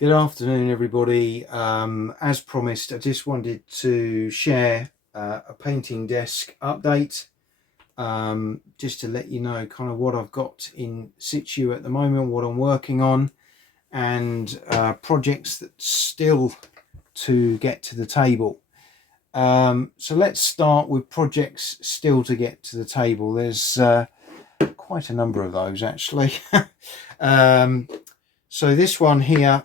Good afternoon, everybody. As promised, I just wanted to share a painting desk update, just to let you know kind of what I've got in situ at the moment, what I'm working on, and projects that still to get to the table. So let's start with projects still to get to the table. There's quite a number of those actually. So this one here,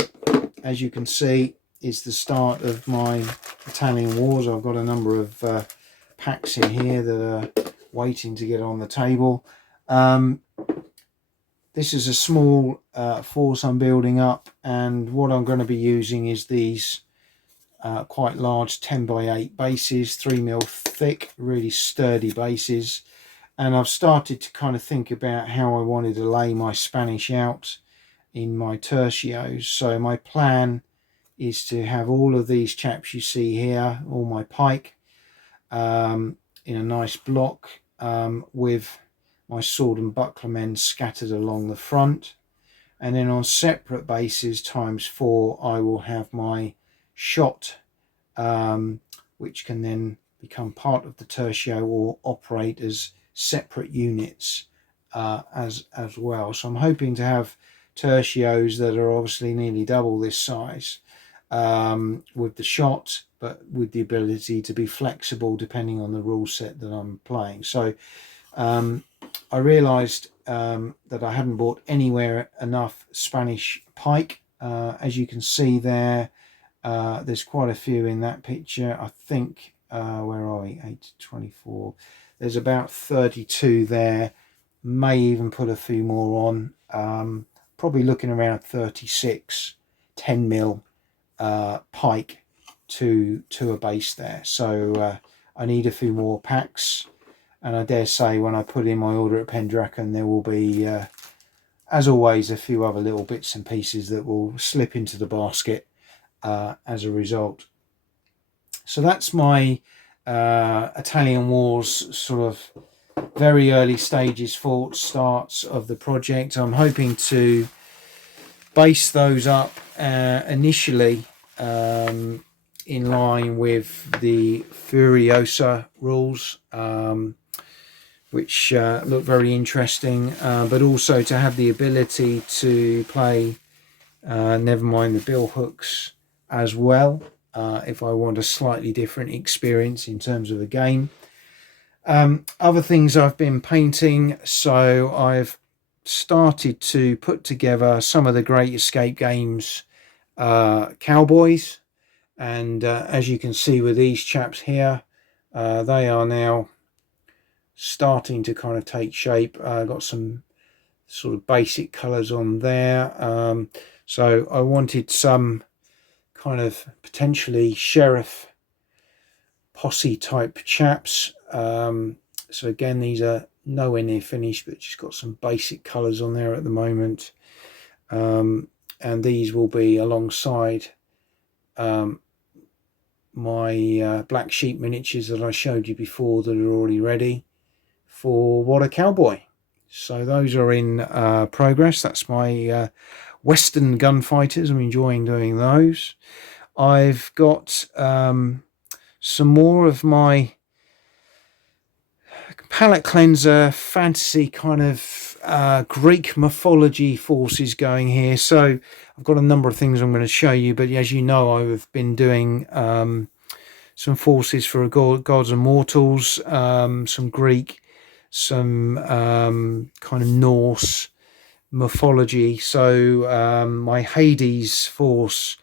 as you can see, is the start of my Italian wars. I've got a number of packs in here that are waiting to get on the table. This is a small force I'm building up, and what I'm going to be using is these quite large 10x8 bases, 3mm thick, really sturdy bases. And I've started to kind of think about how I wanted to lay my Spanish out in my tertios. So my plan is to have all of these chaps you see here, all my pike, in a nice block, with my sword and buckler men scattered along the front. And then on separate bases ×4, I will have my shot, which can then become part of the tertio or operate as separate units as well. So I'm hoping to have tertios that are obviously nearly double this size, with the shot, but with the ability to be flexible depending on the rule set that I'm playing. So I realized that I hadn't bought anywhere enough Spanish pike. As you can see there, there's quite a few in that picture. I think where are we, 8 to 24, there's about 32 there. May even put a few more on. Probably looking around 36 10mm pike to a base there. So I need a few more packs, and I dare say when I put in my order at Pendragon, there will be, as always, a few other little bits and pieces that will slip into the basket as a result. So that's my Italian Wars sort of very early stages, thoughts, starts of the project. I'm hoping to base those up initially in line with the Furiosa rules, which look very interesting, but also to have the ability to play never mind the bill hooks as well, if I want a slightly different experience in terms of the game. Other things I've been painting, so I've started to put together some of the Great Escape Games cowboys, and as you can see with these chaps here, they are now starting to kind of take shape. Got some sort of basic colors on there, so I wanted some kind of potentially sheriff posse type chaps. So again, these are nowhere near finished, but just got some basic colors on there at the moment, and these will be alongside my black sheep miniatures that I showed you before that are already ready for WhataCowboy. So those are in progress. That's my Western gunfighters. I'm enjoying doing those. I've got some more of my palette cleanser fantasy kind of Greek mythology forces going here. So I've got a number of things I'm going to show you, but as you know, I've been doing some forces for gods and mortals, some Greek, some kind of Norse mythology. So my Hades force,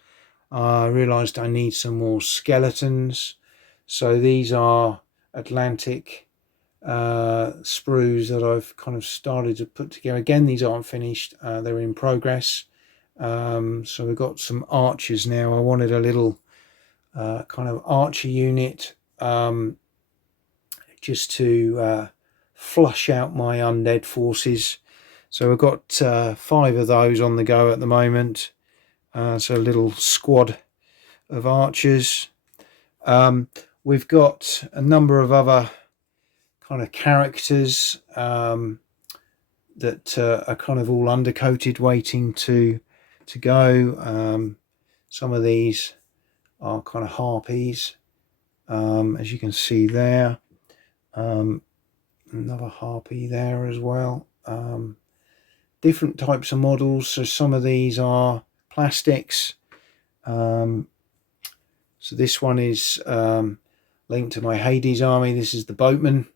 I realized I need some more skeletons. So these are Atlantic sprues that I've kind of started to put together. Again, these aren't finished, they're in progress. So we've got some archers now. I wanted a little kind of archer unit, just to flush out my undead forces. So we've got 5 of those on the go at the moment. So a little squad of archers. We've got a number of other kind of characters that are kind of all undercoated, waiting to go. Some of these are kind of harpies, as you can see there. Another harpy there as well. Different types of models. So some of these are plastics. So this one is linked to my Hades army. This is the boatman.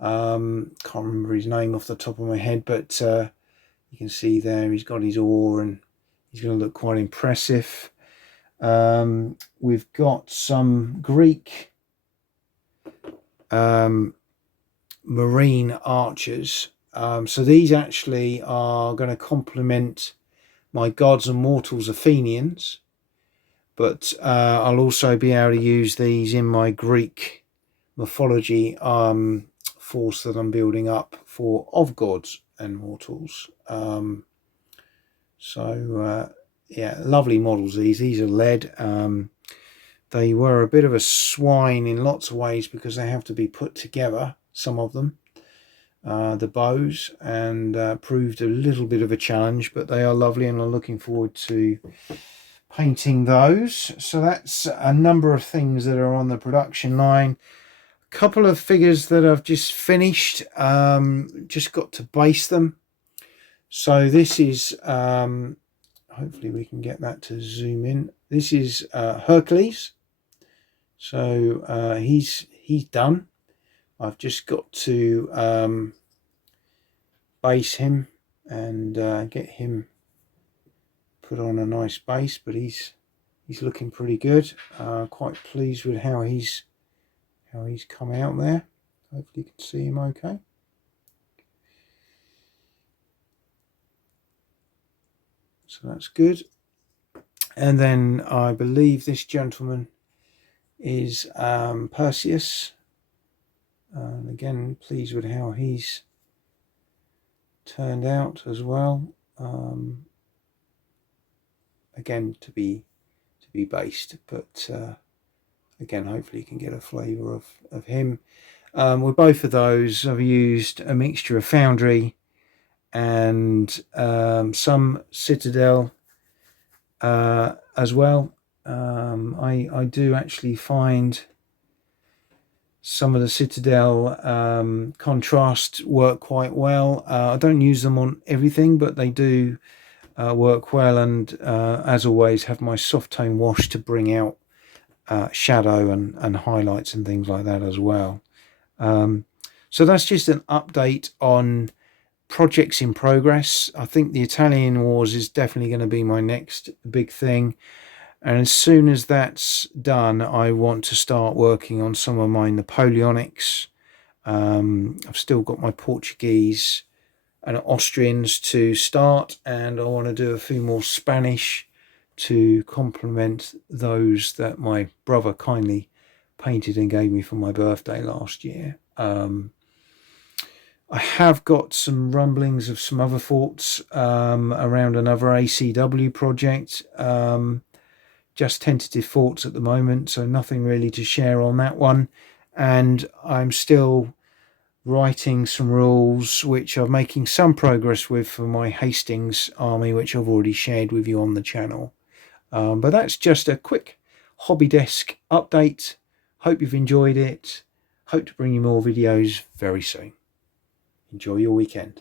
Can't remember his name off the top of my head, but you can see there he's got his oar and he's going to look quite impressive. We've got some Greek marine archers. So these actually are going to complement my gods and mortals Athenians, but I'll also be able to use these in my Greek mythology force that I'm building up for of gods and mortals. Yeah, lovely models. These are lead. They were a bit of a swine in lots of ways because they have to be put together, some of them, the bows, and proved a little bit of a challenge, but they are lovely and I'm looking forward to painting those. So that's a number of things that are on the production line. A couple of figures that I've just finished, just got to base them. So this is, hopefully we can get that to zoom in. This is Hercules. So he's done. I've just got to base him and get him put on a nice base, but he's looking pretty good. Quite pleased with how he's come out there. Hopefully you can see him okay. So that's good. And then I believe this gentleman is Perseus. And again, pleased with how he's turned out as well. Again, to be based, but again, hopefully you can get a flavour of him. With both of those, I've used a mixture of Foundry and some Citadel as well. I do actually find some of the Citadel contrast work quite well. I don't use them on everything, but they do work well, and as always have my soft tone wash to bring out shadow and highlights and things like that as well. So that's just an update on projects in progress. I think the Italian Wars is definitely going to be my next big thing, and as soon as that's done I want to start working on some of my Napoleonics. I've still got my Portuguese and Austrians to start, and I want to do a few more Spanish to complement those that my brother kindly painted and gave me for my birthday last year. I have got some rumblings of some other thoughts around another ACW project. Just tentative thoughts at the moment, so nothing really to share on that one. And I'm still writing some rules which I'm making some progress with for my Hastings army, which I've already shared with you on the channel. But that's just a quick hobby desk update. Hope you've enjoyed it. Hope to bring you more videos very soon. Enjoy your weekend.